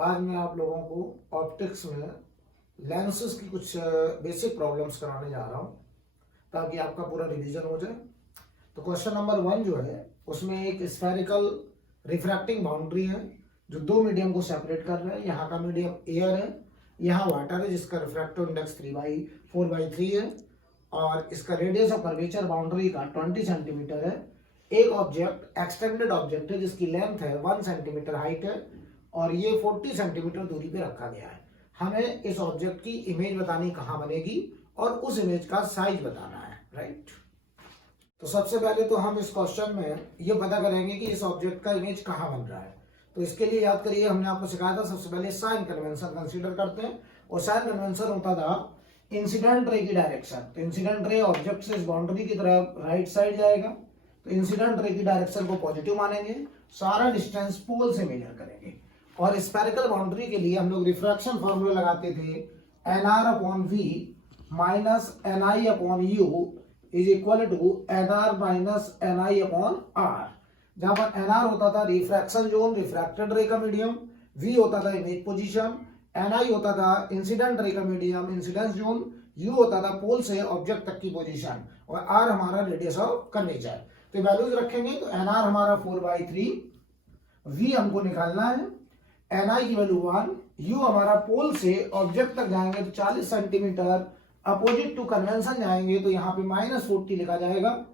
आज मैं आप लोगों को ऑप्टिक्स में लेंसेज की कुछ बेसिक प्रॉब्लम्स कराने जा रहा हूँ ताकि आपका पूरा रिवीजन हो जाए। तो क्वेश्चन नंबर 1 जो है उसमें एक स्फेरिकल रिफ्रैक्टिंग बाउंड्री है जो दो मीडियम को सेपरेट कर रहा है। यहाँ का मीडियम एयर है, यहाँ वाटर है जिसका रिफ्रैक्टिव इंडेक्स 4/3 है और इसका रेडियस ऑफ कर्वेचर बाउंड्री का 20 सेंटीमीटर है। एक ऑब्जेक्ट एक्सटेंडेड ऑब्जेक्ट है जिसकी लेंथ है 1 सेंटीमीटर हाइट है और ये 40 सेंटीमीटर दूरी पे रखा गया है। हमें इस ऑब्जेक्ट की इमेज बतानी कहाँ बनेगी और उस इमेज का साइज बताना है, राइट। तो सबसे पहले तो हम इस क्वेश्चन में ये पता करेंगे कि इस ऑब्जेक्ट का इमेज कहाँ बन रहा है। तो इसके लिए याद करिए, हमने आपको सिखाया था सबसे पहले साइन कन्वेंशन कंसीडर करते हैं और साइन कन्वेंशन होता था इंसिडेंट रे की डायरेक्शन। तो इंसिडेंट रे ऑब्जेक्ट से इस बाउंड्री की तरफ राइट साइड जाएगा, तो इंसिडेंट रे की डायरेक्शन को पॉजिटिव मानेंगे, सारा डिस्टेंस पोल से मेजर करेंगे। और स्फेरिकल बाउंड्री के लिए हम लोग रिफ्रैक्शन फॉर्मूला लगाते थे nr/v minus ni/u is equal to nr minus ni/r, जहां पर nr होता था रिफ्रैक्शन जोन, रिफ्रैक्टेड रे का मीडियम, v होता था इमेज पोजीशन, ni होता था इंसिडेंट रे का मीडियम, इंसिडेंस जोन, u होता था पोल से ऑब्जेक्ट तक की पोजीशन और r हमारा रेडियस ऑफ कर्वेचर। तो वैल्यूज रखेंगे तो nr हमारा 4/3, v हमको निकालना है, ni की वैल्यू 1, u हमारा पोल से ऑब्जेक्ट तक जाएंगे तो 40 सेंटीमीटर, अपोजिट टू कन्वेंशन जाएंगे तो यहाँ पे -40 लिखा जाएगा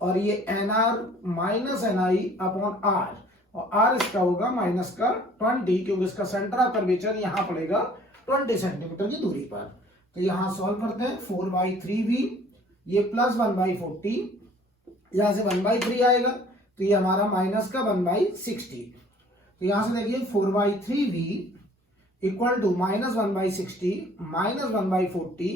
और ये nr माइनस ni/r और r इसका होगा माइनस का 20 क्योंकि इसका सेंटर ऑफ कर्वेचर यहाँ पड़ेगा 20 सेंटीमीटर की दूरी पर। तो यहाँ सॉल्व करते हैं 4/3v, ये प्लस 1/40, यहाँ से 1/3 आएगा तो ये हमारा माइनस का 1/60। तो यहां से देखिए 4/3v equal to minus 1/60 minus 1/40,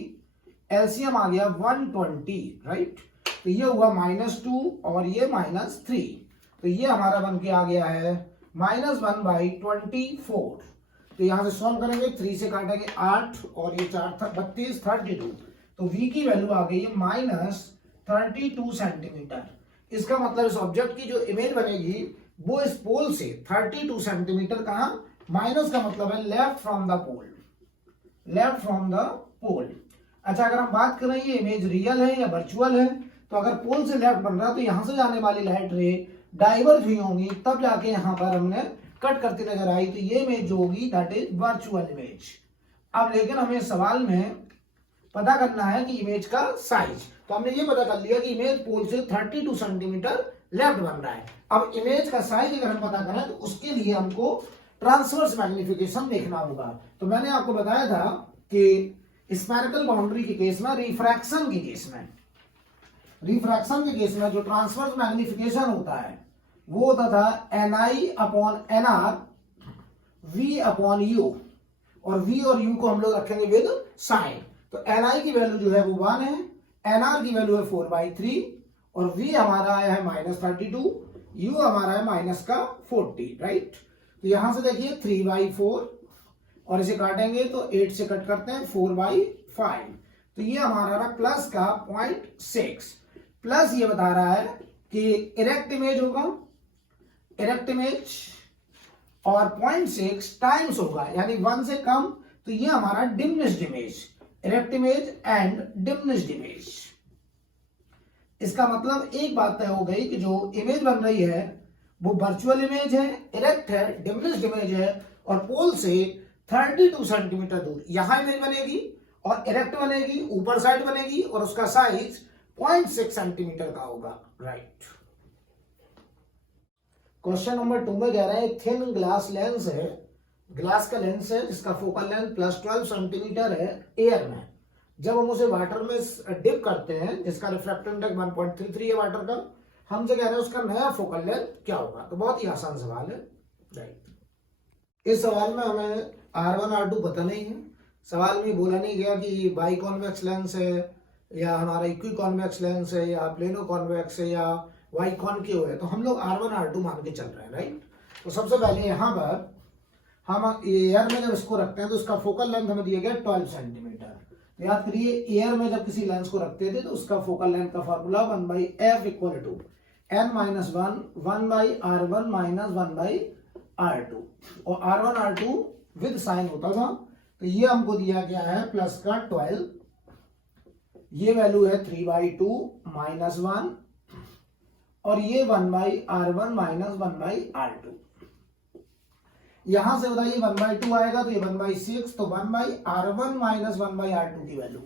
LCM आ गया 120, राइट। तो ये हुआ -2 और ये -3, तो ये हमारा बन के आ गया है -1/24। तो यहां से सॉल्व करेंगे, 3 से काटेंगे 8 और ये 4 32 32, तो v की वैल्यू आ गई है -32 सेंटीमीटर। इसका मतलब इस ऑब्जेक्ट की जो इमेज बनेगी वो इस पोल से 32 सेंटीमीटर कहां, माइनस का मतलब है left from the pole, left from the pole. अच्छा, अगर हम बात करें ये इमेज रियल है या वर्चुअल है, तो अगर पोल से लेफ्ट बन रहा है तो यहां से जाने वाली लाइट रे डाइवर्ज हुई होंगी, तब जाके यहां पर हमने कट करती नजर आई, तो ये इमेज जो होगी दैट इज वर्चुअल इमेज। अब लेकिन हमें सवाल में पता करना है कि इमेज का साइज, तो हमने ये पता कर लिया कि इमेज पोल से 32 सेंटीमीटर लेफ्ट बन रहा है। अब इमेज का साइज अगर हम पता करें तो उसके लिए हमको ट्रांसवर्स मैग्निफिकेशन देखना होगा। तो मैंने आपको बताया था कि स्फेरिकल बाउंड्री के केस में, रिफ्रैक्शन के केस में, रिफ्रैक्शन के केस में जो ट्रांसवर्स मैग्निफिकेशन होता है वो होता था ni/nr v/u, और v और u को हम लोग रखेंगे विद साइन। तो ni की वैल्यू जो है वो 1 है, nr की वैल्यू है 4/3 और v हमारा आया है -32, u हमारा है -40, राइट। तो यहां से देखिए 3/4 और इसे काटेंगे तो 8 से कट करते हैं 4/5, तो ये हमारा रहा प्लस का 0.6, प्लस ये बता रहा है कि इरेक्ट इमेज होगा, इरेक्ट इमेज और 0.6 टाइम्स होगा यानी 1 से कम, तो ये हमारा diminished image, erect image and diminished image. इसका मतलब एक बात तय हो गई कि जो इमेज बन रही है वो वर्चुअल इमेज है, इरेक्ट है, डिमिनिश्ड इमेज है और पोल से 32 सेंटीमीटर दूर यहां इमेज बनेगी और इरेक्ट बनेगी, ऊपर साइड बनेगी और उसका साइज 0.6 सेंटीमीटर का होगा, राइट। क्वेश्चन नंबर 2 में कह रहे हैं थिन ग्लास लेंस है, ग्लास का लेंस है जिसका फोकल लेंथ +12 सेंटीमीटर है एयर में। जब हम उसे वाटर में डिप करते हैं जिसका रिफ्रैक्टिव इंडेक्स 1.33 है वाटर का, हमसे कह रहे हैं उसका नया फोकल लेंथ क्या होगा। तो बहुत ही आसान सवाल है, राइट। इस सवाल में हमें R1 R2 पता नहीं है, सवाल में बोला नहीं गया कि बाई कॉन्वेक्स लेंस है या हमारा इक्वी कॉन्वेक्स लेंस है या प्लेनो कॉन्वेक्स है या वाई कॉनकेव है, तो हम लोग R1 R2 मान के चल रहे हैं, राइट। तो सबसे पहले यहाँ पर हम एयर में जब इसको रखते हैं तो उसका फोकल लेंथ हमें दिया गया 12 सेंटीमीटर। तो याद करिए एयर में जब किसी लेंस को रखते थे तो उसका फोकल लेंथ का formula 1/f equal to n-1 1/r1 - 1/r2 और r1 r2 विद साइन होता था, तो ये हमको दिया गया है प्लस का 12, ये वैल्यू है 3/2 माइनस 1, और ये 1/r1 माइनस 1/r2। यहां से बताइए 1/2 आएगा तो ये 1/6, तो 1/r1 माइनस 1/r2 की वैल्यू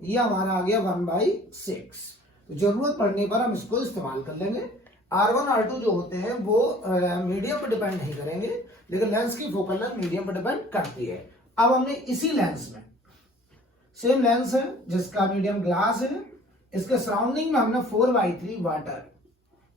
ये हमारा आ गया 1/6। तो जरूरत पड़ने पर हम इसको इस्तेमाल कर लेंगे। R1 R2 जो होते हैं वो मीडियम पर डिपेंड नहीं करेंगे, लेकिन लेंस की फोकल लेंथ मीडियम पर डिपेंड करती है। अब हमने इसी लेंस में, सेम लेंस है जिसका मीडियम ग्लास है, इसके सराउंडिंग में हमने 4/3 वाटर,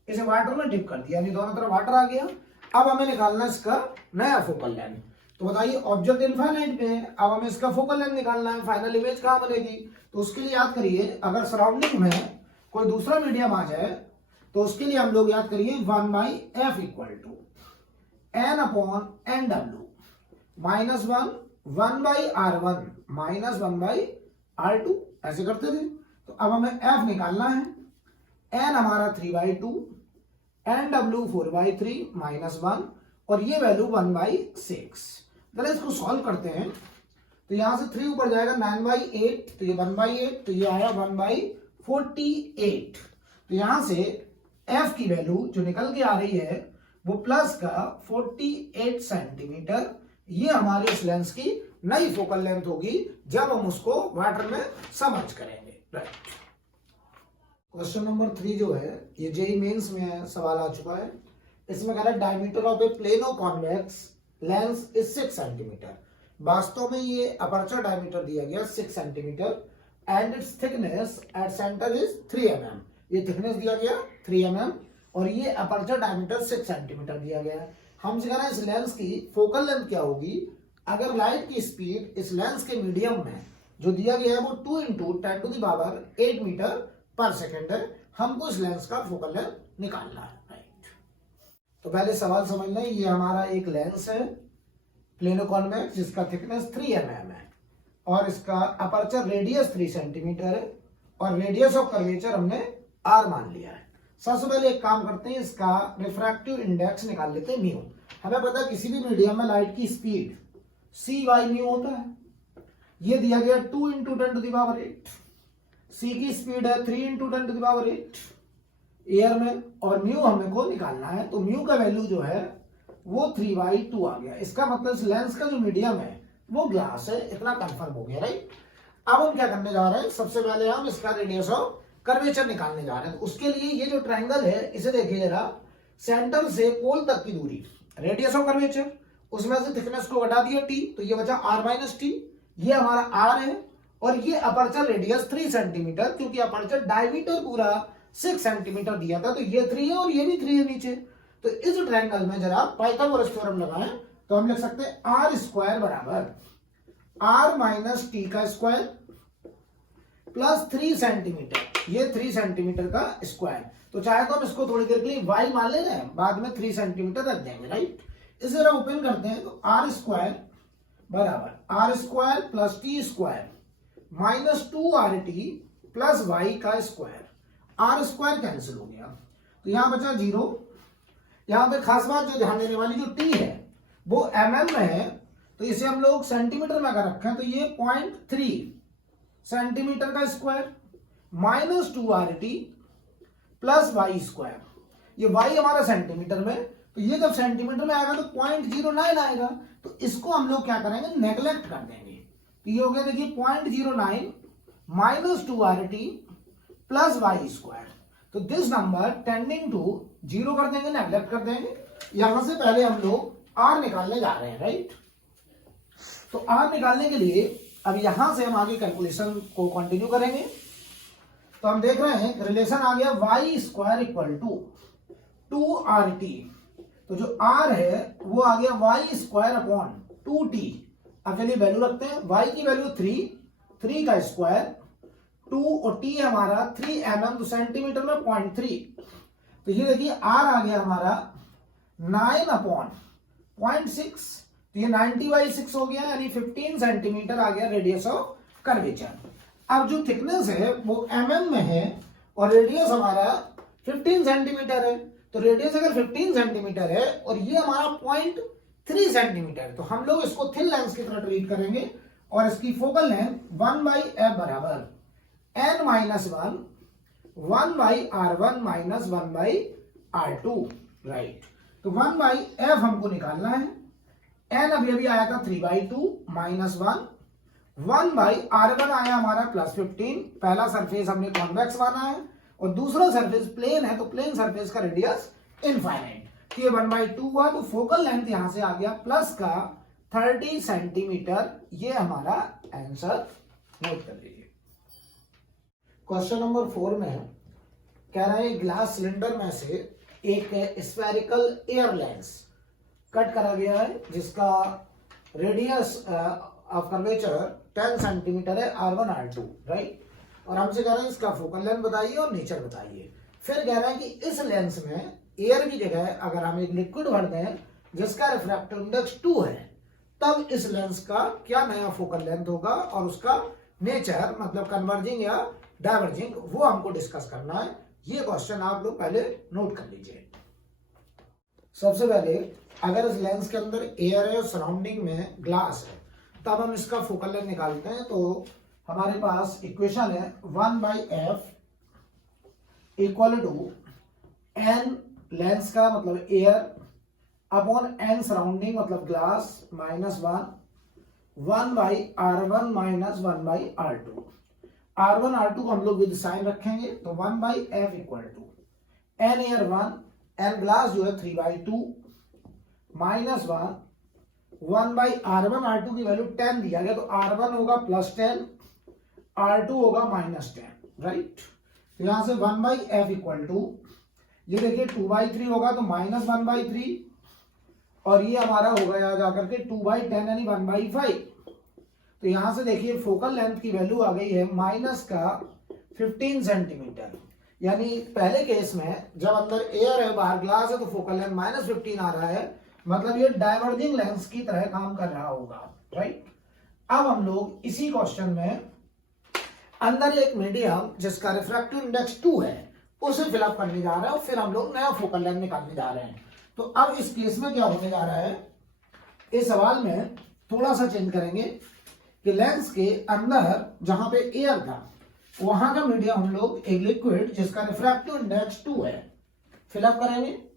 इसे वाटर में डिप कर दिया, यानी दोनों तरफ वाटर आ गया। अब हमें निकालना इसका नया फोकल लेंथ। तो बताइए ऑब्जेक्ट इनफाइनाइट पे है, अब हमें इसका फोकल लेंथ निकालना है, फाइनल इमेज कहां बनेगी। तो उसके लिए याद करिए, अगर सराउंडिंग में कोई दूसरा मीडियम आ जाए तो उसके लिए हम लोग याद करिए 1/f equal to n/nw minus 1/r1 minus 1/r2, ऐसे करते थे। तो अब हमें f निकालना है, n हमारा 3/2, nw 4/3 माइनस 1, और ये वैल्यू 1/6। चलिए इसको सॉल्व करते हैं। तो यहां से 3 ऊपर जाएगा 9/8, तो ये 1/8, तो ये आया 1/48। तो यहां से f की वैल्यू जो निकल के आ रही है वो प्लस का 48 सेंटीमीटर, ये हमारे इस लेंस की नई फोकल लेंथ होगी जब हम उसको वाटर में समर्ज करेंगे। राइट। क्वेश्चन नंबर 3 जो है ये जेईई मेंस में सवाल आ चुका है। इसमें कह रहा है diameter of A plano convex lens is 6 centimetre. वास्तव में ये अपर्चर डायमीटर दिया गया 6 centimetre and it's thickness at centre is 3 mm। ये थिकनेस दिया गया 3 mm और ये अपर्चर डायमीटर 6 सेंटीमीटर दिया गया है। हमसे कह रहा है इस लेंस की फोकल लेंथ क्या होगी अगर लाइट की स्पीड इस लेंस के मीडियम में जो दिया गया है वो 2 × 10⁸ मीटर पर सेकेंड है। हमको इस लेंस का फोकल लेंथ निकालना है। राइट। तो पहले सवाल समझ लें, ये हमारा एक लेंस है प्लेनो कॉन्वेक्स जिसका थिकनेस 3 mm है और इसका अपर्चर रेडियस 3 सेंटीमीटर है और रेडियस ऑफ कर्वेचर हमने r मान लिया है। सबसे पहले एक काम करते हैं, इसका रिफ्रैक्टिव इंडेक्स निकाल लेते हैं म्यू। हमें पता है किसी भी मीडियम में लाइट की स्पीड c/μ होता है। ये दिया गया 2 × 10⁸। c की स्पीड है 3 × 10⁸ एयर में और म्यू हमें को निकालना है। तो म्यू का वैल्यू जो है वो 3/2 आ गया। इसका मतलब इस लेंस का जो मीडियम है वो ग्लास है, इतना कंफर्म हो गया। राइट। अब हम क्या करने जा रहे हैं, सबसे पहले हम इसका रेडियस ऑफ कर्वेचर निकालने जा रहे हैं। तो उसके लिए ये जो ट्रायंगल है इसे देखिए जरा, सेंटर से पोल तक की दूरी रेडियस ऑफ कर्वेचर, उसमें से थिकनेस को घटा दिया t, तो ये बचा r - t, ये हमारा r है और ये अपर्चर रेडियस 3 सेंटीमीटर, क्योंकि अपर्चर डायमीटर पूरा 6 सेंटीमीटर दिया था तो ये 3 है और ये भी 3 है नीचे। तो इस ट्रायंगल में जरा पाइथागोरस थ्योरम लगाएं तो हम लिख सकते हैं r² बराबर r - t का स्क्वायर प्लस 3 सेंटीमीटर, ये 3 सेंटीमीटर का स्क्वायर। तो चाहे तो हम इसको थोड़ी देर के लिए y मान ले रहे हैं, बाद में 3 सेंटीमीटर रख देंगे। राइट। इसे जरा ओपन करते हैं तो r² बराबर r² plus t² minus 2rt plus y का स्क्वायर। r² कैंसिल हो गया तो यहां बचा 0। यहां पे खास बात जो ध्यान देने वाली, जो t है वो mm में है तो इसे हम लोग सेंटीमीटर में अगर रखें तो ये 0.3 सेंटीमीटर का square minus 2rt plus y²। ये y हमारा सेंटीमीटर में, तो ये जब सेंटीमीटर में आएगा तो 0.09 आएगा। तो इसको हम लोग क्या करेंगे, नेग्लेक्ट कर देंगे। तो ये हो गया देखिए 0.09 माइनस 2rt प्लस y²। तो दिस नंबर टेंडिंग टू 0 कर देंगे, नेग्लेक्ट कर देंगे। यहां से पहले हम लोग r निकालने जा रहे हैं। राइट। तो r निकालने के लिए अब यहां से हम आगे कैलकुलेशन को कंटिन्यू करेंगे। तो हम देख रहे हैं रिलेशन आ गया y² इक्वल टू 2rt। तो जो r है वो आ गया y² अपॉन 2t। अब चलिए वैल्यू रखते हैं, y की वैल्यू 3 का स्क्वायर 2 और t हमारा 3 mm, तो सेंटीमीटर में 0.3। तो ये देखिए r आ गया हमारा 9/0.6, तो ये 90/6 हो गया, यानी 15 सेंटीमीटर आ गया रेडियस ऑफ कर्वेचर। अब जो थिकनेस है वो mm में है और रेडियस हमारा 15 सेंटीमीटर है। तो रेडियस अगर 15 सेंटीमीटर है और ये हमारा 0.3 3 सेंटीमीटर, तो हम लोग इसको थिन लेंस की तरह ट्रीट करेंगे और इसकी फोकल लेंथ 1/f बराबर n-1 1/r1 minus 1/r2, right. तो 1/f हमको निकालना है, n अभी आया था 3/2 माइनस 1/r1 आया हमारा +15। पहला सरफेस हमने कॉन्वेक्स माना है और दूसरा सरफेस प्लेन है, तो प्लेन सरफेस का रेडियस इनफाइनाइट, तो ये 1/2 हुआ। तो फोकल लेंथ यहां से आ गया प्लस का 30 सेंटीमीटर, ये हमारा आंसर नोट कर लीजिए। क्वेश्चन नंबर 4 में कह रहे हैं ग्लास सिलेंडर में से एक स्फेरिकल एयर लेंस कट करा गया है जिसका रेडियस ऑफ कर्वेचर 10 सेंटीमीटर है, R1 R2, राइट। और हमसे कह रहे हैं इसका फोकल लेंथ बताइए और नेचर बताइए। फिर कह रहे हैं कि इस लेंस में एयर की जगह अगर हम एक लिक्विड भर दें जिसका रिफ्रैक्टिव इंडेक्स 2 है, तब इस लेंस का क्या नया फोकल लेंथ होगा और उसका नेचर मतलब कन्वर्जिंग या डाइवर्जिंग, वो हमको डिस्कस करना है। ये क्वेश्चन आप लोग पहले नोट कर लीजिए। सबसे पहले अगर इस लेंस के अंदर एयर है और सराउंडिंग में ग्लास है, तब हम इसका फोकल लेंथ निकालते हैं। तो हमारे पास इक्वेशन है 1/f equal to n lens का मतलब एयर अपॉन n सराउंडिंग मतलब glass minus 1/r1 minus 1/r2। R1 R2 को हम लोग विद साइन रखेंगे, तो 1/f equal to n air 1 n glass जो है 3/2 माइनस 1/r1 R2 की वैल्यू 10 दिया गया, तो R1 होगा +10, R2 होगा -10, राइट। तो यहां से 1/f इक्वल टू ये देखिए 2/3 होगा तो -1/3 और ये हमारा हो गया जाकर के 2/10 यानी 1/5। तो यहां से देखिए फोकल लेंथ की वैल्यू आ गई है माइनस का 15 सेंटीमीटर, यानी पहले केस में जब अंदर एयर है बाहर ग्लास है तो फोकल लेंथ -15 आ रहा है, मतलब ये डाइवर्जिंग लेंस की तरह काम कर रहा होगा, राइट। अब हम लोग इसी क्वेश्चन में अंदर एक मीडियम जिसका रिफ्रैक्टिव इंडेक्स 2 है उसे फिलअप करने जा रहे हैं और फिर हम लोग नया फोकल लेंथ निकालने जा रहे हैं। तो अब इस केस में क्या होने जा रहा है, इस सवाल में थोड़ा सा चेंज करेंगे कि लेंस के अंदर जहां पे एयर था वहां का मीडियम हम लोग एक लिक्विड जिसका रिफ्रैक्टिव इंडेक्स 2 है फिलअप करेंगे। तो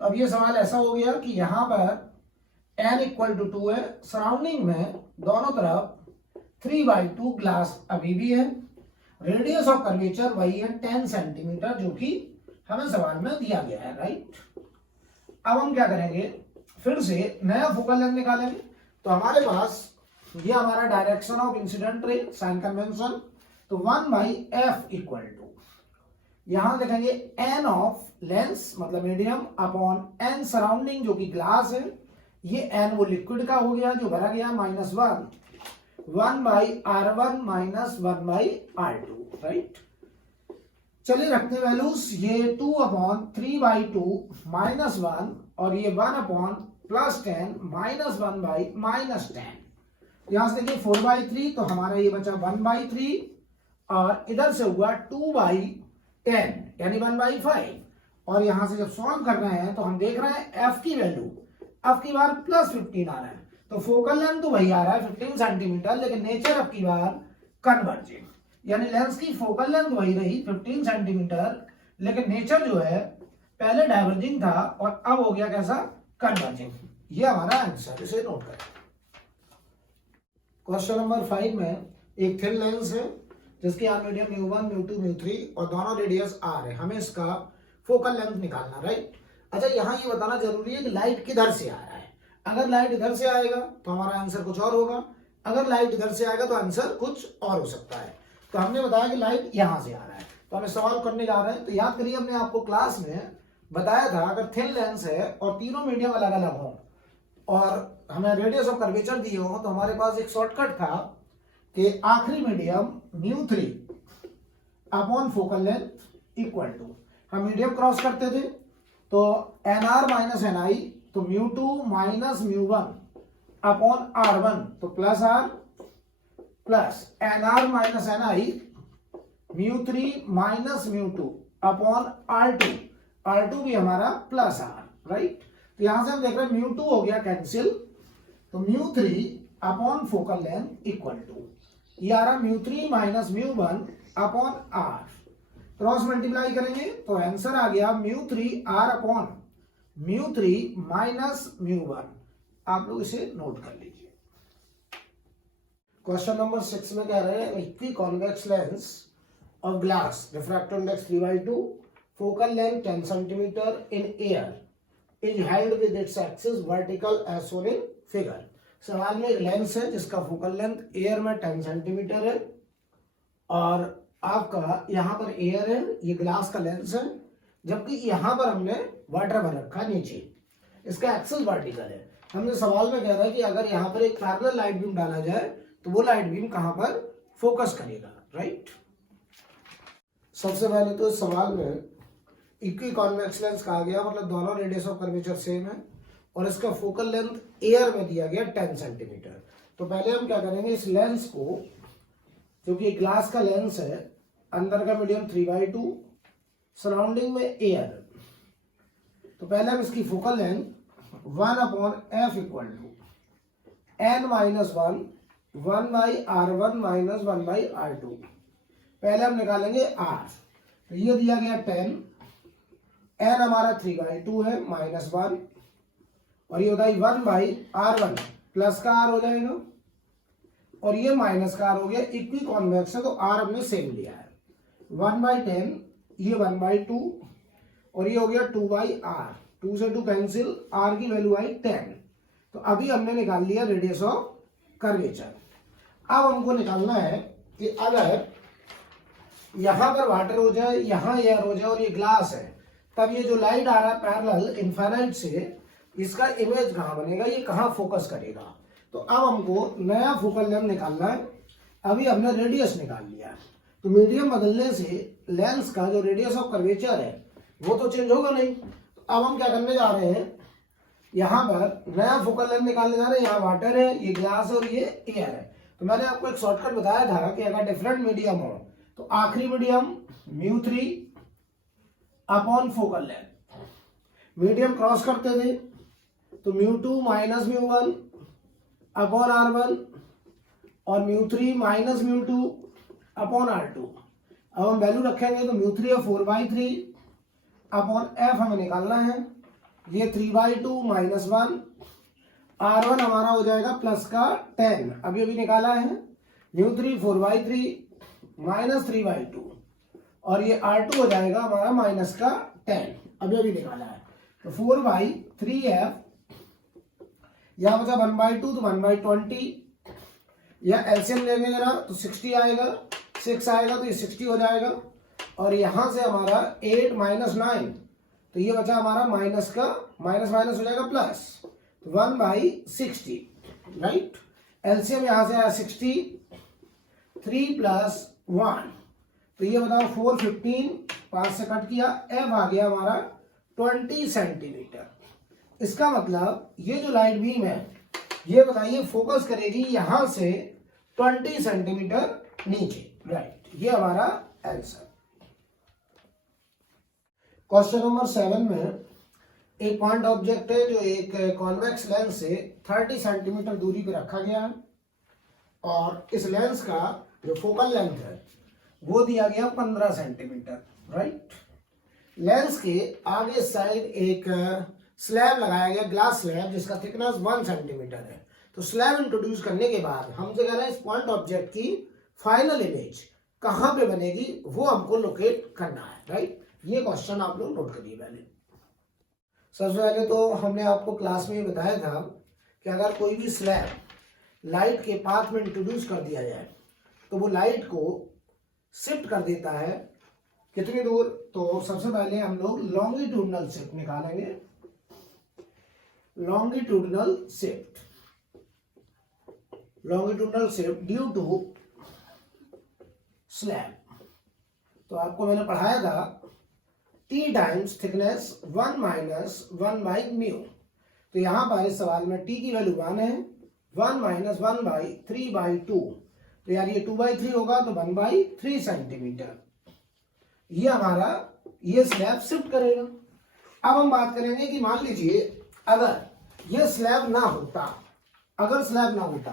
अब ये सवाल ऐसा हो गया कि यहां पर n इक्वल टू 2 है, सराउंडिंग में दोनों तरफ 3/2 ग्लास अभी भी है, रेडियस ऑफ कर्वेचर वही है 10 सेंटीमीटर जो कि हमें सवाल में दिया गया है, राइट। अब हम क्या करेंगे, फिर से नया फोकल लेंथ निकालेंगे। तो हमारे पास ये हमारा direction of incident ray sign convention, तो 1/f इक्वल टू यहां देखेंगे n ऑफ लेंस मतलब मीडियम अपॉन n सराउंडिंग जो कि ग्लास है, ये n वो लिक्विड का हो गया जो भरा गया -1 1/r1 माइनस 1/r2, राइट। चलिए रखते वैल्यूज, ये 2/3/2 -1 और ये 1/+10 -1/-10। यहां से देखिए 4/3 तो हमारा ये बचा 1/3 और इधर से हुआ 2/10 यानी 1/5। और यहां से जब सॉल्व कर रहे हैं तो हम देख रहे हैं f की वैल्यू अब की बार +15 आ रहा है, तो फोकल लेंथ तो वही आ रहा है 15 सेंटीमीटर, लेकिन नेचर अब की बार कन्वर्जिंग, यानी लेंस की फोकल लेंथ वही रही 15 सेंटीमीटर, लेकिन नेचर जो है पहले डाइवर्जिंग था और अब हो गया कैसा, कन्वर्जिंग। ये हमारा आंसर, इसे नोट करें। क्वेश्चन नंबर 5 में एक थिन लेंस है जिसकी आर मीडियम μ1 μ2 μ3 और दोनों रेडियस r है, हमें इसका फोकल लेंथ निकालना, राइट। अच्छा यहाँ ये बताना जरूरी है कि लाइट किधर से आ रहा है। अगर लाइट इधर से आएगा तो हमारा आंसर कुछ और होगा, अगर लाइट इधर से आएगा तो आंसर कुछ और हो सकता है। तो हमने बताया कि लाइट यहां से आ रहा है, तो हमें सवाल करने जा रहे हैं। तो याद करिए हमने आपको क्लास में बताया था अगर थिन लेंस है और तीनों मीडियम अलग अलग हों और हमें रेडियस ऑफ कर्वेचर दिए हो तो हमारे पास एक शॉर्टकट था कि आखिरी medium μ3 upon focal length equal to, हम मीडियम क्रॉस करते थे तो nr माइनस ni, तो μ2 माइनस μ1 अपॉन r1 तो plus r plus nr minus ni μ3 minus μ2 upon r2 भी हमारा प्लस r, राइट। तो यहां से हम देख रहे हैं μ2 हो गया कैंसिल, तो μ3 upon focal length equal to ये आ रहा μ3 minus μ1 upon r, cross multiply करेंगे तो आंसर आ गया μ3 r अपॉन μ3 माइनस μ1। आप लोग इसे नोट कर लीजिए। क्वेश्चन नंबर 6 में कह रहे हैं equiconvex lens of glass, refractive index 3/2, focal length 10 centimetre in air is held with its axis vertical as shown in figure. सवाल में एक लेंस है जिसका फोकल लेंथ एयर में 10 सेंटीमीटर है और आपका यहाँ पर एयर है, ये ग्लास का लेंस है, जबकि यहाँ पर हमने वाटर भर रखा है नीचे, इसका एक्सिस वर्टिकल है। हमने सवाल में कह रहा है कि अगर यहाँ पर एक पैरेलल लाइट बीम डाला जाए तो वो लाइट बीम कहाँ पर फोकस करेगा, राइट। सबसे पहले तो इस सवाल में इक्वी कॉन्वेक्स लेंस कहा गया, मतलब दोनों रेडियस ऑफ कर्वेचर सेम है और इसका फोकल लेंथ एयर में दिया गया 10 सेंटीमीटर। तो पहले हम क्या करेंगे, इस लेंस को, जो कि ग्लास का लेंस है, अंदर का मीडियम 3/2, सराउंडिंग में एयर, तो पहले हम इसकी focal length 1/f equal to n minus 1/r1 minus 1/r2। पहले हम निकालेंगे r, तो ये दिया गया 10, n हमारा 3/2 है माइनस 1 और ये होता है 1/r1 प्लस का r हो जाएगा और ये माइनस का r हो गया। इक्वी कॉन्वेक्स है तो r हमने सेम लिया है, 1/10, ये 1/2 और ये हो गया 2/r, 2 से 2 कैंसिल, r की वैल्यू आई 10। तो अभी हमने निकाल लिया रेडियस ऑफ कर्वेचर। अब हमको निकालना है कि अगर यहां पर वाटर हो जाए, यहां एयर हो जाए और ये ग्लास है, तब ये जो लाइट आ रहा है पैरेलल इन्फाइनाइट से, इसका इमेज कहाँ बनेगा, ये कहाँ फोकस करेगा। तो अब हमको नया फोकल लेंथ निकालना है। अभी हमने रेडियस निकाल लिया, तो मीडियम बदलने से लेंस का जो रेडियस ऑफ कर्वेचर है वो तो चेंज होगा नहीं। तो अब हम क्या करने जा रहे हैं, यहाँ पर नया फोकल लेंथ निकालने जा रहे हैं। यहाँ वाटर है, ये ग्लास और ये एयर है। तो मैंने आपको एक शॉर्टकट बताया था कि अगर डिफरेंट मीडियम हो तो आखिरी medium μ3 upon focal length, medium cross करते थे तो μ2 माइनस μ1 अपॉन r1 और μ3 माइनस μ2 अपॉन r2। अब हम वैल्यू रखेंगे तो μ3 है 4/3 अपॉन f हमें निकालना है, ये 3/2 माइनस 1, r1 हमारा हो जाएगा प्लस का 10, अभी अभी निकाला है, μ3 4/3 माइनस 3/2 और ये r2 हो जाएगा हमारा माइनस का 10, अभी अभी निकाला है। तो 4/3f, यहाँ बचा 1/2 तो 1/20, या एलसीएम लेंगे जरा तो 60 आएगा, 6 आएगा तो ये 60 हो जाएगा और यहाँ से हमारा 8 माइनस 9, तो ये बचा हमारा माइनस का माइनस माइनस हो जाएगा प्लस, तो 1/60, राइट। एलसीएम यहाँ से आया 60, 3 प्लस 1, तो ये बताओ 415, 5 से कट किया, एफ आ गया हमारा 20 सेंटीमीटर। इसका मतलब ये जो लाइट बीम है ये बताइए फोकस करेगी यहां से 20 सेंटीमीटर नीचे, राइट। ये हमारा आंसर। क्वेश्चन नंबर 7 में एक पॉइंट ऑब्जेक्ट है जो एक कॉन्वेक्स लेंस से 30 सेंटीमीटर दूरी पर रखा गया है और इस लेंस का जो फोकल लेंथ है वो दिया गया 15 सेंटीमीटर, राइट। लेंस के आगे साइड एक स्लैब लगाया गया, ग्लास स्लैब, जिसका थिकनेस 1 सेंटीमीटर है। तो स्लैब इंट्रोड्यूस करने के बाद हमसे कह रहे हैं इस पॉइंट ऑब्जेक्ट की फाइनल इमेज कहां पे बनेगी वो हमको लोकेट करना है, राइट। ये क्वेश्चन आप लोग नोट करिए। पहले सबसे पहले तो हमने आपको क्लास में बताया था कि अगर कोई भी स्लैब लाइट के पाथ में इंट्रोड्यूस कर दिया जाए तो वो लाइट को शिफ्ट कर देता है कितनी दूर। तो सबसे पहले हम लोग लॉन्गिट्यूडनल शिफ्ट निकालेंगे, longitudinal shift, longitudinal shift due to slab. तो आपको मैंने पढ़ाया था T टाइम्स थिकनेस 1 माइनस 1/μ। तो यहां पर इस सवाल में T की वैल्यू 1 है, 1 माइनस 1/3/2, तो यार ये 2/3 होगा तो 1/3 सेंटीमीटर। ये हमारा ये स्लैब शिफ्ट करेगा। अब हम बात करेंगे कि मान लीजिए अगर ये स्लैब ना होता, अगर स्लैब ना होता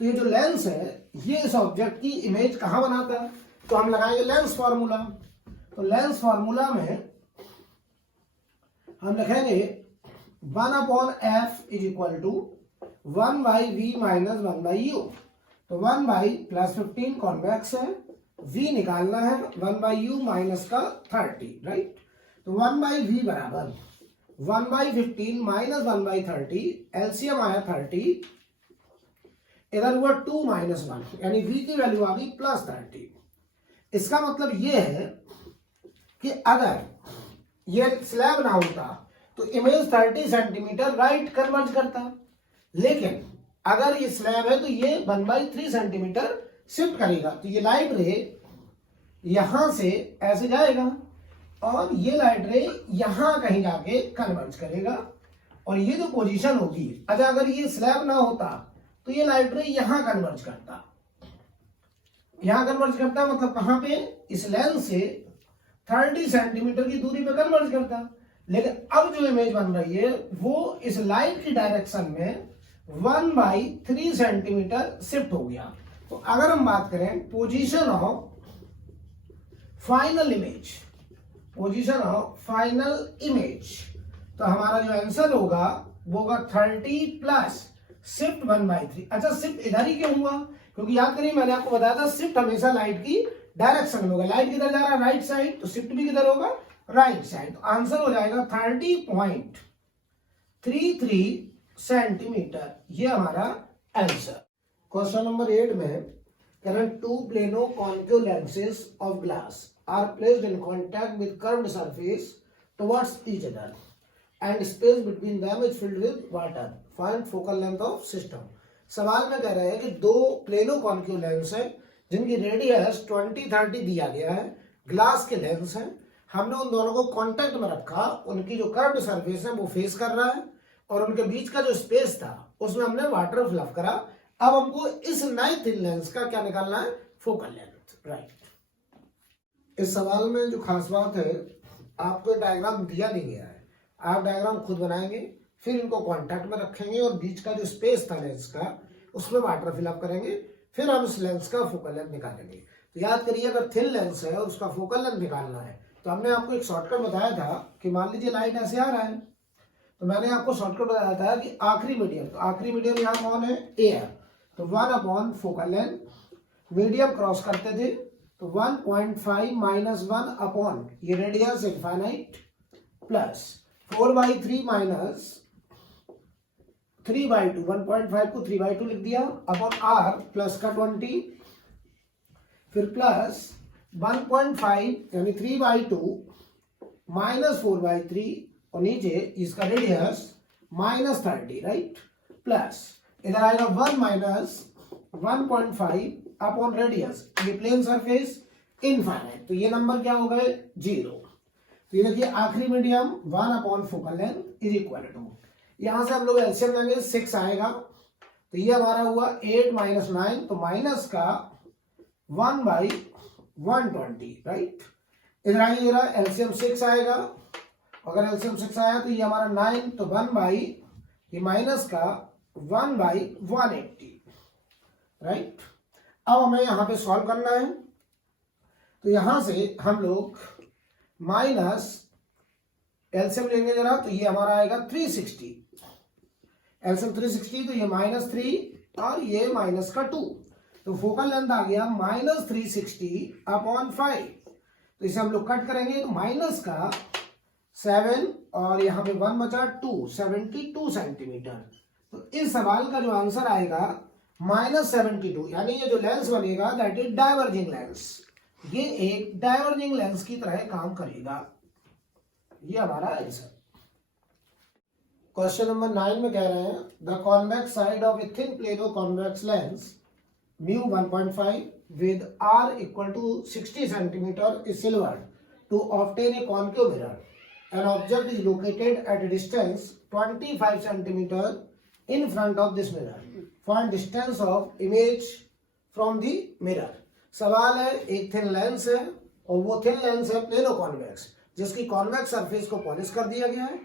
तो ये जो लेंस है ये इस ऑब्जेक्ट की इमेज कहां बनाता है? तो हम लगाएंगे लेंस फॉर्मूला। तो लेंस फॉर्मूला में हम लिखेंगे 1/f is equal to 1/v minus 1/u। तो 1/+15 कॉन्वेक्स है, v निकालना है 1/u माइनस का 30, राइट। तो 1/v बराबर 1/15 माइनस 1/30, एलसीएम आया 30, इधर हुआ 2 माइनस 1, यानी v की वैल्यू आ गई +30। इसका मतलब ये है कि अगर ये स्लैब ना होता तो इमेज 30 सेंटीमीटर राइट कन्वर्ज करता, लेकिन अगर ये स्लैब है तो ये 1/3 सेंटीमीटर शिफ्ट करेगा। तो ये लाइट रे यहां से ऐसे जाएगा और ये लाइट रे यहां कहीं जाके कन्वर्ज करेगा, और ये जो पोजीशन होगी, अच्छा अगर ये स्लैब ना होता तो ये लाइट रे यहां कन्वर्ज करता, यहां कन्वर्ज करता मतलब कहां पे? इस लेंस से 30 सेंटीमीटर की दूरी पे कन्वर्ज करता। लेकिन अब जो इमेज बन रही है वो इस लाइट की डायरेक्शन में 1/3 सेंटीमीटर शिफ्ट हो गया। तो अगर हम बात करें position of final image, position of final image, तो हमारा जो आंसर होगा वो होगा 30 प्लस शिफ्ट 1/3। अच्छा शिफ्ट इधर ही क्यों हुआ? क्योंकि याद करिए मैंने आपको बताया था शिफ्ट हमेशा लाइट की डायरेक्शन में होगा। लाइट किधर जा रहा है? राइट साइड, तो शिफ्ट भी किधर होगा? Right side. तो आंसर हो जाएगा 30.33 सेंटीमीटर, ये हमारा आंसर। क्वेश्चन नंबर 8 में current two plano concave lenses of glass are placed in contact with curved surface towards each other and space between them is filled with water. Find focal length of system. सवाल में कह रहे हैं कि दो plano concave lens है जिनकी radius 20-30 दिया गया है, ग्लास के लेंस हैं। हमने उन दोनों को कांटेक्ट में रखा, उनकी जो कर्व्ड सरफेस है वो फेस कर रहा है और उनके बीच का जो स्पेस था उसमें हमने वाटर फिलअप करा। अब हमको इस नए थिन लेंस का क्या निकालना है? Focal length, right. इस सवाल में जो खास बात है, आपको डायग्राम दिया नहीं गया है, आप डायग्राम खुद बनाएंगे, फिर इनको कांटेक्ट में रखेंगे और बीच का जो स्पेस था लेंस का उसमें वाटर फिलअप करेंगे, फिर हम इस लेंस का फोकल लेंथ निकालेंगे। तो याद करिए अगर थिन लेंस है और उसका फोकल लेंथ निकालना है तो हमने आपको एक शॉर्टकट बताया था कि मान लीजिए लाइट ऐसे आ रहा है, तो मैंने आपको शॉर्टकट बताया था कि आखिरी मीडियम, तो आखिरी मीडियम यहाँ कौन है? ए है। तो 1/, फोकल लेंथ, मीडियम क्रॉस करते थे तो 1.5 माइनस 1/, ये रेडियस इनफाइनाइट, प्लस 4/3 माइनस 3/2, 1.5 को 3/2 लिख दिया, अपॉन आर प्लस का 20, फिर प्लस 1.5 यानी 3/2 माइनस 4/3 और नीचे इसका रेडियस -30, राइट, प्लस इधर आएगा 1 माइनस 1.5 अपॉन रेडियस, ये प्लेन सरफेस इनफाइनाइट, तो ये नंबर क्या हो गए? 0। तो ये देखिए आखिरी medium 1/, focal length is equal to, यहां से हम लोग एलसीएम लेंगे 6 आएगा, तो ये हमारा हुआ 8 माइनस 9, तो माइनस का 1/120, राइट। इधर आइए जरा, एलसीएम 6 आएगा, अगर एलसीएम 6 आया तो ये हमारा 9, तो 1/, ये माइनस का 1/180, राइट। अब हमें यहां पे सॉल्व करना है, तो यहां से हम लोग माइनस एलसीएम लेंगे जरा, तो ये हमारा आएगा 360, एलसीएम 360, तो ये -3 और ये माइनस का 2, तो फोकल लेंथ आ गया -360/5, तो इसे हम लोग कट करेंगे तो माइनस का 7 और यहाँ पे 1 बचा 2, 72 सेंटीमीटर। तो इस सवाल का जो आंसर आएगा -72, यानी ये जो लेंस बनेगा दैट इज डाइवर्जिंग लेंस, ये एक डाइवर्जिंग लेंस की तरह काम करेगा, ये हमारा आंसर। क्वेश्चन नंबर 9 में कह रहे हैं the convex side of a thin plano convex lens mu 1.5 with r equal to 60 centimeter is silvered to obtain a concave mirror. An object is located at a distance 25 centimeter in front of this mirror. Find distance of image from the mirror. सवाल है एक thin lens है और वो thin lens है plano convex, जिसकी convex surface को polish कर दिया गया है।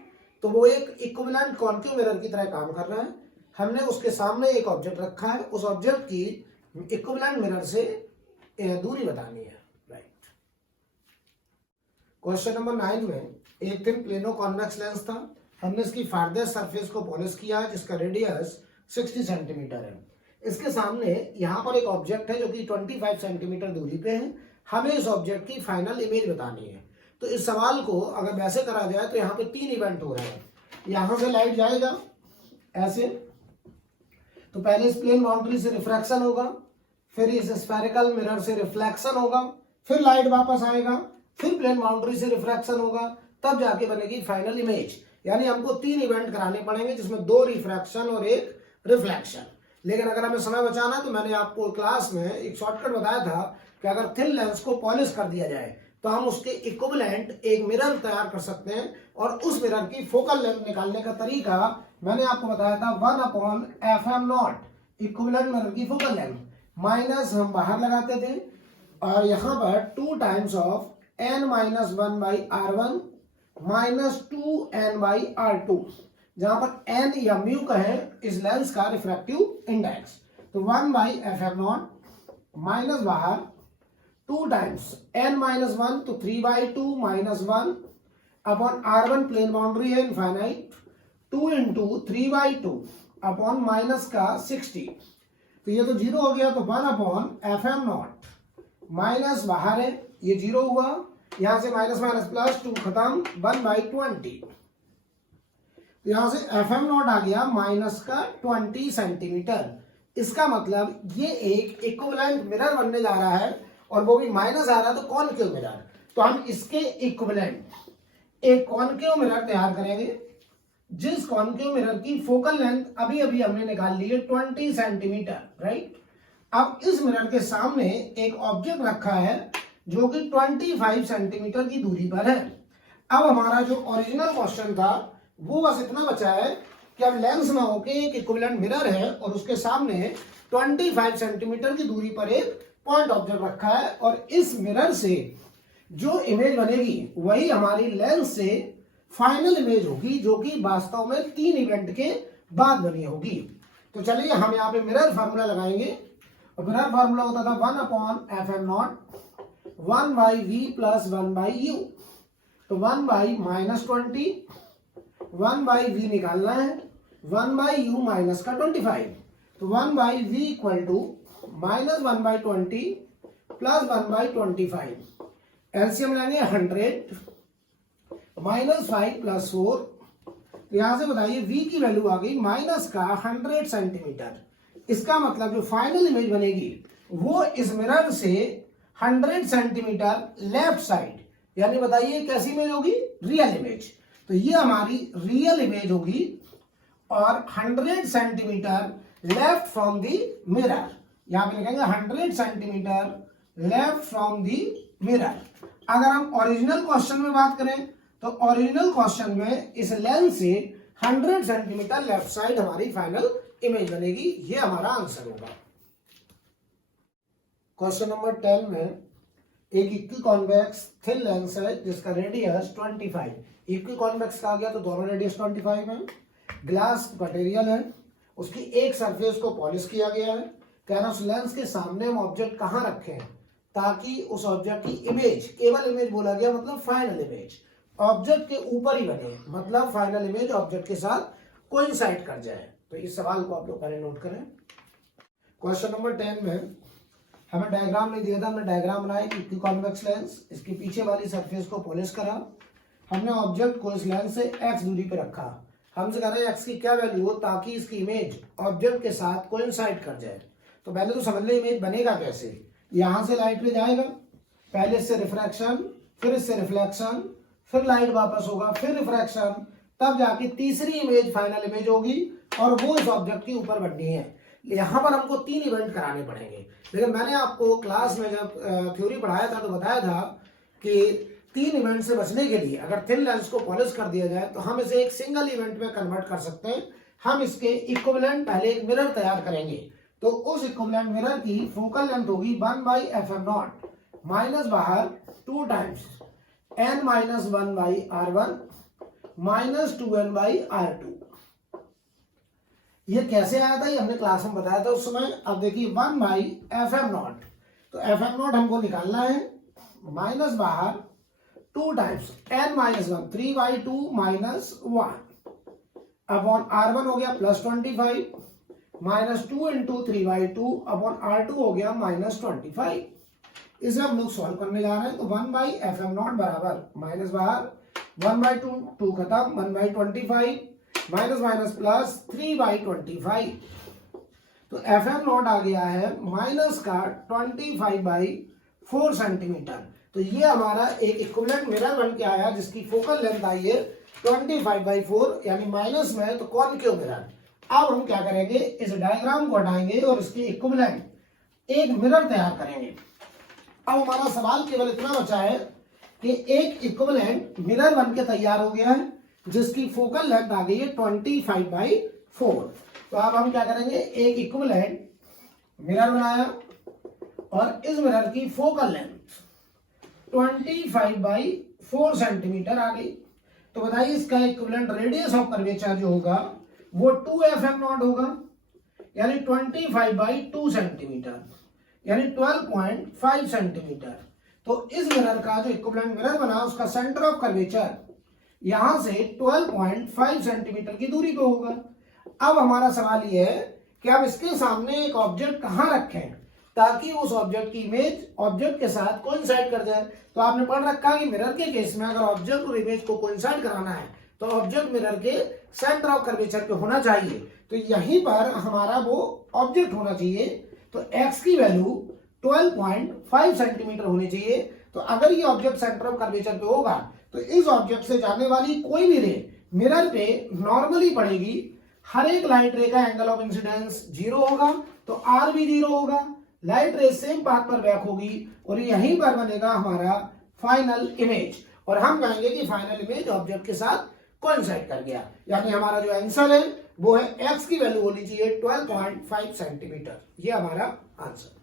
तो वो एक इक्विवेलेंट कॉन्केव मिरर की तरह काम कर रहा है। हमने उसके सामने एक ऑब्जेक्ट रखा है, उस ऑब्जेक्ट की इक्विवेलेंट मिरर से दूरी बतानी है। राइट। क्वेश्चन नंबर 9 में एक थिन प्लेनो कॉन्वेक्स लेंस था। हमने इसकी फार्देस्ट सरफेस को पॉलिश किया है जिसका रेडियस 60 सेंटीमीटर है। इसके सामने यहाँ पर एक ऑब्जेक्ट है जो कि 25 सेंटीमीटर दूरी पे है। हमें इस ऑब्जेक्ट की फाइनल इमेज बतानी है। तो इस सवाल को अगर वैसे करा जाए तो यहाँ पे 3 इवेंट हो रहे हैं। यहाँ से लाइट जाएगा ऐसे, तो पहले इस प्लेन बाउंड्री से रिफ्रैक्शन होगा, फिर इस स्फेरिकल मिरर से रिफ्लेक्शन होगा, फिर लाइट वापस आएगा, फिर प्लेन बाउंड्री से रिफ्रैक्शन होगा, तब जाके बनेगी फाइनल इमेज। यानी हमको 3 इवेंट कराने पड़ेंगे जिसमें 2 रिफ्रैक्शन और 1 रिफ्लेक्शन। लेकिन अगर हमें समय बचाना तो मैंने आपको क्लास में एक शॉर्टकट बताया था कि अगर थिन लेंस को पॉलिश कर दिया जाए तो हम उसके इक्विवेलेंट एक मिरर तैयार कर सकते हैं, और उस मिरर की फोकल लेंथ निकालने का तरीका मैंने आपको बताया था 1/fm0 इक्विवेलेंट मिरर की फोकल लेंथ माइनस हम बाहर लगाते थे, और यहाँ पर 2 times of n-1/r1 minus 2n/r2, जहां पर n या म्यू का है इस लेंस का रिफ्रैक्टिव इंडेक्स। तो 1/fm0 माइनस बाहर 2 टाइम्स n-1 तो 3/2 minus 1 upon r1 plane boundary है इनफाइनाइट, 2 इंटू 3/2 अपॉन माइनस का 60, तो ये तो 0 हो गया, तो 1/fm0 माइनस बाहर है ये 0 हुआ, यहां से माइनस माइनस प्लस 2 खत्म 1/20, तो यहां से fm0 आ गया माइनस का 20 सेंटीमीटर। इसका मतलब ये एक इक्विवेलेंट मिरर बनने जा रहा है, और वो भी माइनस आ रहा है तो कॉनकेव मिरर। तो हम इसके इक्विवेलेंट एक कॉनकेव मिरर तैयार करेंगे जिस कॉनकेव मिरर की फोकल लेंथ अभी अभी हमने निकाल ली है 20 सेंटीमीटर। राइट। अब इस मिरर के सामने एक ऑब्जेक्ट रखा है जो कि 25 सेंटीमीटर की दूरी पर है। अब हमारा जो ओरिजिनल क्वेश्चन था वो बस इतना बचा है कि अब लेंस में होके एक इक्विवेलेंट मिरर है और उसके सामने 25 सेंटीमीटर की दूरी पर एक पॉइंट ऑब्जेक्ट रखा है, और इस मिरर से जो इमेज बनेगी वही हमारी लेंस से फाइनल इमेज होगी, जो कि वास्तव में 3 इवेंट के बाद बनी होगी। तो चलिए हम यहाँ पे मिरर फार्मूला लगाएंगे, और मिरर फार्मूला होता था 1/fm0 1/v प्लस 1/u, तो 1/-20 1/v निकालना है, 1/u माइनस का 25, तो 1/v equal to minus 1/20 plus 1/25, LCM लेंगे 100 माइनस 5 प्लस 4, तो यहां से बताइए v की वैल्यू आ गई माइनस का 100 सेंटीमीटर। इसका मतलब जो फाइनल इमेज बनेगी वो इस मिरर से 100 सेंटीमीटर लेफ्ट साइड, यानी बताइए कैसी इमेज होगी, रियल इमेज। तो ये हमारी रियल इमेज होगी, और 100 centimetre left from the mirror, यहां पे लिखेंगे 100 centimetre left from the mirror. अगर हम ओरिजिनल क्वेश्चन में बात करें तो ओरिजिनल क्वेश्चन में इस लेंस से 100 सेंटीमीटर लेफ्ट साइड हमारी फाइनल इमेज बनेगी। ये हमारा आंसर होगा। क्वेश्चन नंबर 10 में एक इक्विकॉन्वेक्स थिन लेंस है जिसका रेडियस 25, इक्विकॉन्वेक्स का आ गया तो दोनों रेडियस 25 है, ग्लास मटेरियल है, उसकी एक सरफेस को पॉलिश किया गया है। कहना उस लेंस के सामने हम ऑब्जेक्ट कहाँ रखे हैं ताकि उस ऑब्जेक्ट की इमेज, केवल इमेज बोला गया मतलब फाइनल इमेज ऑब्जेक्ट के ऊपर ही बने, मतलब फाइनल इमेज ऑब्जेक्ट के साथ कोइंसाइड कर जाए। तो इस सवाल को आप लोग पहले नोट करें। क्वेश्चन नंबर 10 में हमें डायग्राम नहीं दिया था, हमने डायग्राम बनाया इक्विकॉन्वेक्स लेंस, इसकी पीछे वाली सरफेस को पॉलिश करा, हमने ऑब्जेक्ट को इस लेंस से x दूरी पे रखा, हमसे कह रहे हैं x की क्या वैल्यू हो ताकि इसकी इमेज ऑब्जेक्ट के साथ कोइंसाइड कर जाए। तो पहले तो समझ ले इमेज बनेगा कैसे। यहां से लाइट रे जाएगा, पहले इससे रिफ्रैक्शन, फिर इससे रिफ्लेक्शन, फिर लाइट वापस होगा, फिर रिफ्रैक्शन, तब जाके तीसरी इमेज फाइनल इमेज होगी, और वो इस ऑब्जेक्ट के ऊपर बननी है। यहाँ पर हमको 3 इवेंट कराने पड़ेंगे, लेकिन मैंने आपको क्लास में जब थ्योरी पढ़ाया था तो बताया था कि 3 इवेंट से बचने के लिए अगर थिन लेंस को पॉलिश कर दिया जाए तो हम इसे एक सिंगल इवेंट में कन्वर्ट कर सकते हैं। हम इसके इक्विवेलेंट पहले एक मिरर तैयार करेंगे, तो उस इक्विवेलेंट मिरर की फोकल लेंथ होगी 1/fm0 माइनस बाहर 2 टाइम्स n-1/r1 -2n/r2। ये कैसे आया था, ये हमने क्लास में बताया था उस समय। अब देखिए 1/fm0, तो fm0 हमको निकालना है, माइनस बाहर 2 टाइम्स n-1, 3/2 - 1 अपॉन r1 हो गया +25 -2 × 3/2 अपॉन r2 हो गया -25। इसे हम लोग सॉल्व करने जा रहे हैं। तो 1/fm0 बराबर माइनस बाहर 1/2, 2 खत्म, 1/25 माइनस माइनस प्लस 3/25। तो fm0 आ गया है माइनस का 25/4 सेंटीमीटर। तो ये हमारा एक इक्विवेलेंट मिरर बन के आया जिसकी फोकल लेंथ आई है 25/4 यानी माइनस में, तो कॉनकेव मिरर। अब हम क्या करेंगे, इस डायग्राम को हटाएंगे और इसके इक्विवेलेंट एक मिरर तैयार करेंगे। अब हमारा सवाल केवल इतना बचा है कि एक इक्विवेलेंट मिरर बन के तैयार हो गया है जिसकी फोकल लेंथ आ गई है 25/4। तो अब हम क्या करेंगे, एक इक्विवेलेंट मिरर बनाया और इस मिरर की फोकल लेंथ 25/4 सेंटीमीटर आ गई। तो बताइए इसका इक्विवेलेंट रेडियस ऑफ कर्वेचर जो होगा वो 2fm0 होगा, यानी 25/2 सेंटीमीटर, यानी 12.5 सेंटीमीटर। तो इस मिरर का जो इक्विवेलेंट मिरर बना उसका सेंटर ऑफ कर्वेचर यहां से 12.5 सेंटीमीटर की दूरी पे होगा। अब हमारा सवाल ये है कि अब इसके सामने एक ऑब्जेक्ट कहां रखें ताकि उस ऑब्जेक्ट की इमेज ऑब्जेक्ट के साथ कोइंसाइड कर जाए। तो आपने पढ़ रखा कि मिरर के केस में अगर ऑब्जेक्ट और इमेज को कोइंसाइड कराना है तो ऑब्जेक्ट मिरर के सेंटर ऑफ कर्वेचर पे होना चाहिए। तो यहीं पर हमारा वो ऑब्जेक्ट होना चाहिए। तो x की वैल्यू 12.5 सेंटीमीटर होनी चाहिए। तो अगर ये ऑब्जेक्ट सेंटर ऑफ कर्वेचर पे होगा तो इस ऑब्जेक्ट से जाने वाली कोई भी रे मिरर पे नॉर्मली पड़ेगी। हर एक लाइट रे का एंगल ऑफ इंसिडेंस 0 होगा, तो r भी 0 होगा। लाइट रे सेम पाथ पर बैक होगी और यहीं पर बनेगा हमारा फाइनल इमेज। और हम कहेंगे कि फाइनल इमेज ऑब्जेक्ट के साथ कोइंसाइड कर गया। यानी हमारा जो आंसर है वो है x की वैल्यू होनी चाहिए 12.5 सेंटीमीटर। ये हमारा आंसर।